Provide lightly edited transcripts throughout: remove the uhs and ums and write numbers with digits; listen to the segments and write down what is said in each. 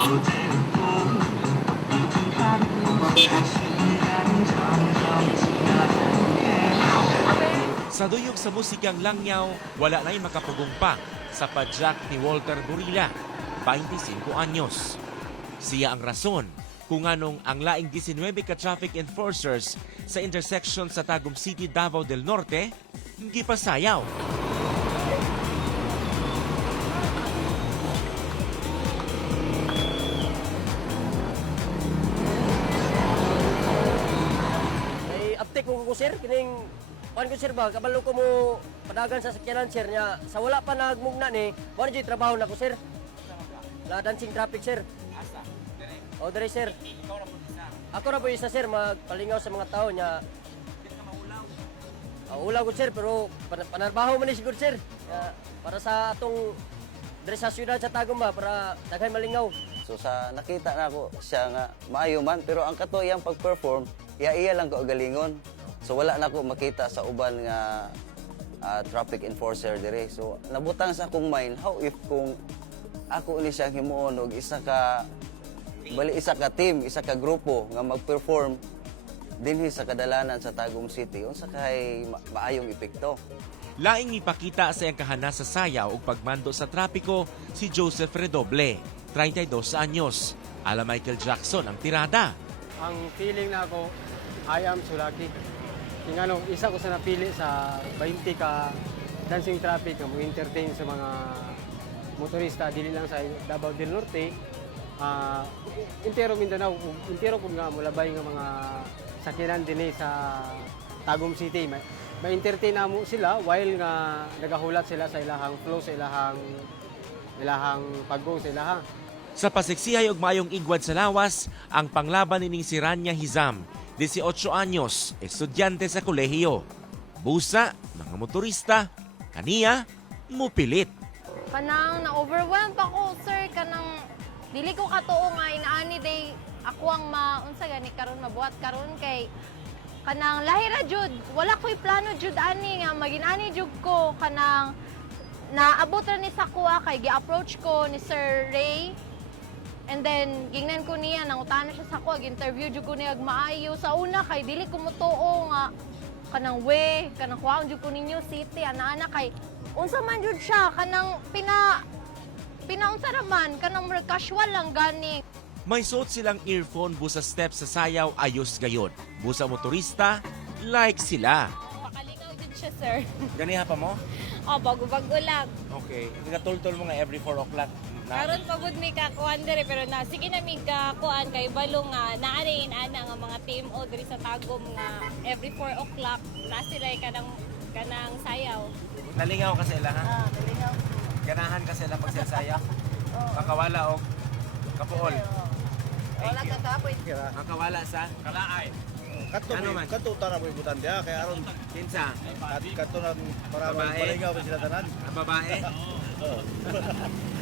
Sa duyog sa musikang langyaw, wala na'y makapugong pa sa padyak ni Walter Burilla, 25 anyos. Siya ang rason kung anong ang laing 19 ka traffic enforcers sa intersection sa Tagum City, Davao del Norte, hindi pa sayaw. Ay uptake ko sir, kining kuan ko sir ba, kabalo ko mo padagan sa sakyanan sir niya. Sa wala pa nagmugna ni, wala dyan trabaho na ko sir. La dancing traffic sir. Asa? O dere sir. Ikaw na po isa. Ako na po isa sir, magpalingaw sa mga tao niya. Hindi ka maulaw. Ulaw ko sir, pero panarbaho man ni siguro sir. Para sa atong dere sa syudad sa Tagum ba, para daghay malingaw. So sa nakita na ako siya nga maayo man, pero ang kato iyang pag-perform, iya lang ko galingon. So wala na ako makita sa uban nga traffic enforcer dire. So nabutang sa akong mind, how if kung ako ni siyang himuon og isa ka team, isa ka grupo nga mag-perform dinhi sa kadalanan sa Tagum City, unsa kay maayong epekto. Laing ipakita sa iyang kahana sa sayaw ug pagmando sa trapiko si Joseph Redoble, 32 anyos. Ala Michael Jackson ang tirada. Ang feeling na ako, I am so lucky. Tingano, isa ko sa napili sa 20 ka dancing traffic nga mo-entertain sa mga motorista dili lang sa Davao del Norte. Intero Mindanao, intero kung nga mulabay nga mga sakyanan dinhi sa Tagum City. Ma-entertain na mo sila while nga nagahulat sila sa ilahang flow, sa ilahang paggo sa ilahang. Sa pasiksihay ug maayong igwad sa lawas, ang panglaban nining si Rania Hizam, 18 anyos, estudyante sa kolehiyo. Busa, mga motorista, kaniya, mupilit. Kanang na-overwhelmed ako, sir. Kanang dili ko katuo nga inaani day ako ang maunsa gani karon mabuhat karon kay kanang lahira jud. Wala ko'y plano jud ani nga magin-ani jud ko kanang naabot ra ni sa kuha kay gi-approach ko ni Sir Ray. And then, gingnan ko niya, nangutana siya sa ko, interview jud ko niya maayo. Sa una, kay dili ko mutuo nga, kanang kanang kuhaon jud ko ninyo city, ana-ana kay, unsa man jud siya, kanang pinaunsa naman, kanang casual lang gani. May suot silang earphone busa steps sa sayaw ayos gayon. Busa motorista, like sila. Makalingaw jud siya, sir. Ganiha pa mo? Bago-bago lang. Okay. Gatultol mo nga every 4 o'clock. Karon pagod mi kakuan diri pero na sige na mi kakuan kay balo nga naani ana nga mga team o diri sa Tagum nga every 4 o'clock na sila kanang sayaw. Nalingaw ka sila, ha? Nalingaw. Ganahan ka sila pag sayaw. Makawala o kapuol. Wala ka kapoy. Ang kawala sa kalaay. Ano man? Kato tara mo ibutan dia kay aron Kinsa? kato na para Babae. malingaw pa sila tanan. Ang babae?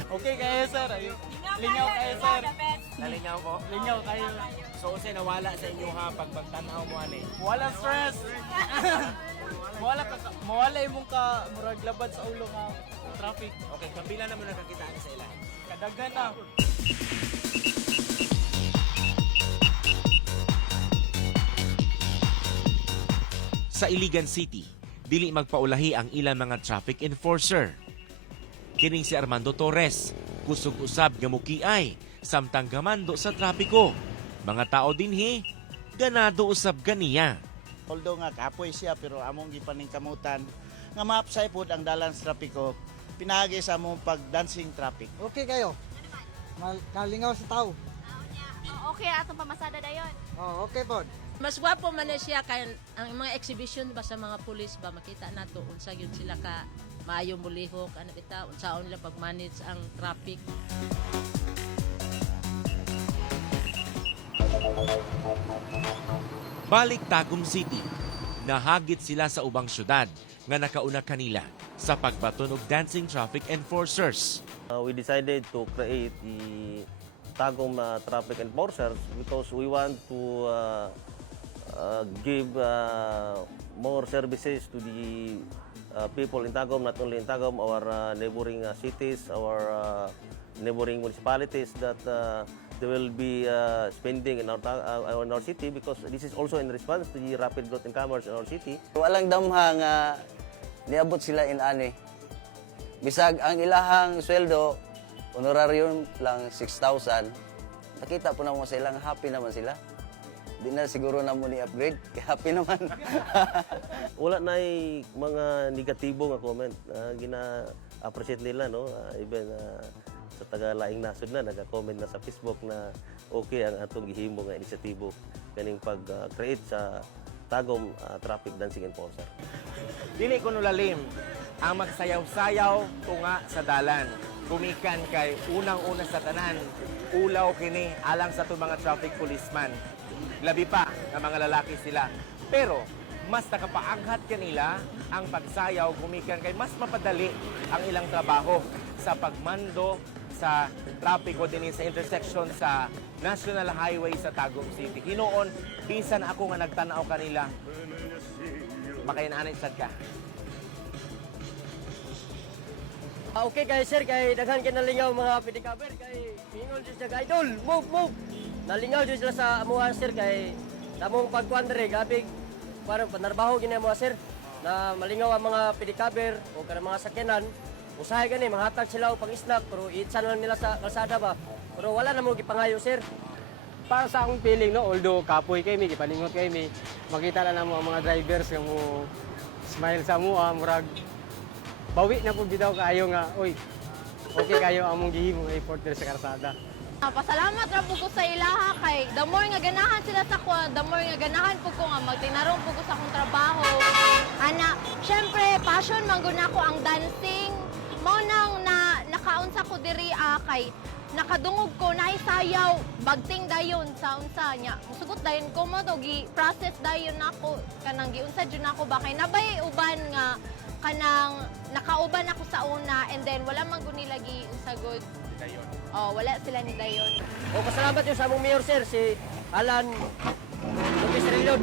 Okay kayo, sir. Lingaw kayo, sir. Nalingaw ko? Lingaw kayo. So, unsay nawala sa inyo ha pag pagtanaw mo ani? Wala stress. Mawala imong ka murag labad sa ulo nga traffic. Okay, kapila na mo nakakitaan sa ila. Kadagan na. Sa Iligan City, dili magpaulahi ang ilang mga traffic enforcer. Kining si Armando Torres, kusog usab nga mukiay, samtang gamando sa trapiko. Mga tao dinhi, ganado usab ganiya. Although nga kapoy siya pero among gipaningkamutan nga maapsay pod ang dalan sa trapiko. Pinagi sa among pag-dancing traffic. Okay kayo? Kalingaw sa tao? Okay atong pamasada dayon. Oh, okay po. Mas gwapo man na siya kay ang mga exhibition ba sa mga pulis ba makita nato unsa gyud sila ka maayo mulihok ano bitaw unsaon nila pag-manage ang traffic. Balik Tagum City, nahagit sila sa ubang syudad nga nakauna kanila sa pagbaton og dancing traffic enforcers. We decided to create the Tagum traffic enforcers because we want to give more services to the people in Tagum, not only in Tagum, our neighboring cities, our neighboring municipalities that they will be spending in our city, because this is also in response to the rapid growth in commerce in our city. Walang damha nga niabot sila in ani. Bisag ang ilahang sweldo, honorarium lang 6,000. Nakita po naman sa ilang happy naman sila. Di na siguro na mo ni-upgrade, kaya happy naman. Wala na mga negatibo nga comment. Gina-appreciate nila, no? Even sa taga-laing nasod na, nag-comment na sa Facebook na okay ang atong gihimo nga inisyatibo kaning pag-create sa Tagum Traffic Dancing Enforcer. Dili ko nulalim ang magsayaw-sayaw tunga sa dalan. Gumikan kay unang-una sa tanan, ulaw kini alang sa itong mga traffic policeman. Labi pa ng mga lalaki sila. Pero mas nakapaanghat kanila ang pagsayaw gumikan kay mas mapadali ang ilang trabaho sa pagmando sa trapiko din sa intersection sa National Highway sa Tagum City. Hinoon, bisan ako nga nagtanaw kanila, makainanay sad ka. Okay kay sir, kay daghan kay nalingaw mga pedicabber kay ingon jud siya idol, move. Nalingaw jud sila sa amuha sir kay namong pagkuan diri gabig para panarbaho gini mo sir na malingaw ang mga pedicabber o kanang mga sakyanan. Usahay gani manghatag sila og pang-snack pero itsan lang nila sa kalsada ba. Pero wala na mo gipangayo sir. Para sa akong feeling, no, although kapoy kami, gipaningot kami, makita na namo ang mga drivers nga mo smile sa mua, murag bawi na po bitaw kayo nga, oy, okay kayo among gihimo nga effort diri sa karsada. Pasalamat ra po ko sa ilaha kay the more nga ganahan sila sa ko, the more nga ganahan po ko nga magtinarong po ko sa akong trabaho. Ana, syempre passion man gud nako ang dancing. Mao nang nakaunsa ko diri kay nakadungog ko nahisayaw bagting dayon sa unsa nya. Musugot dayon ko mo to gi-process dayon nako kanang giunsa jud nako ba kay nabay uban nga kanang nakauban ako sa una and then wala man gud nila giunsagod. Dayon. Oh, wala sila ni dayon. O pasalamat yun sa among mayor sir si Alan Lopez Rilon.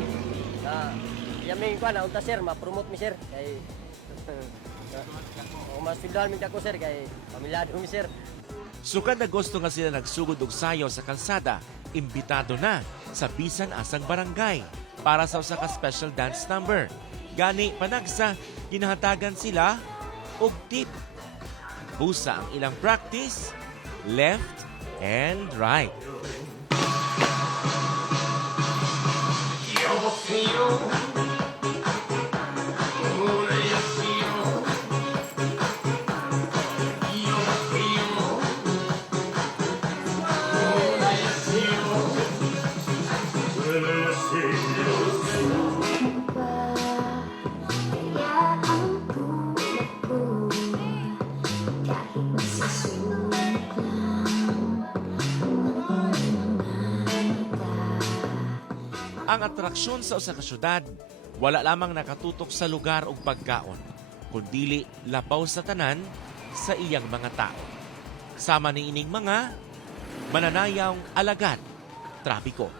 Yaming ko na unta sir ma-promote mi sir kay o mas pindahan mi ko sir kay pamilyado mi sir. Sukad na gusto nga sila nagsugod og sayaw sa kalsada, imbitado na sa bisan asang barangay para sa usa ka special dance number. Gani panagsa ginahatagan sila og tip. Busa ang ilang practice, left and right. Ang atraksyon sa usa ka syudad, wala lamang nakatutok sa lugar ug pagkaon, kundili lapaw sa tanan sa iyang mga tao. Sama ni ining mga mananayang alagad trapiko.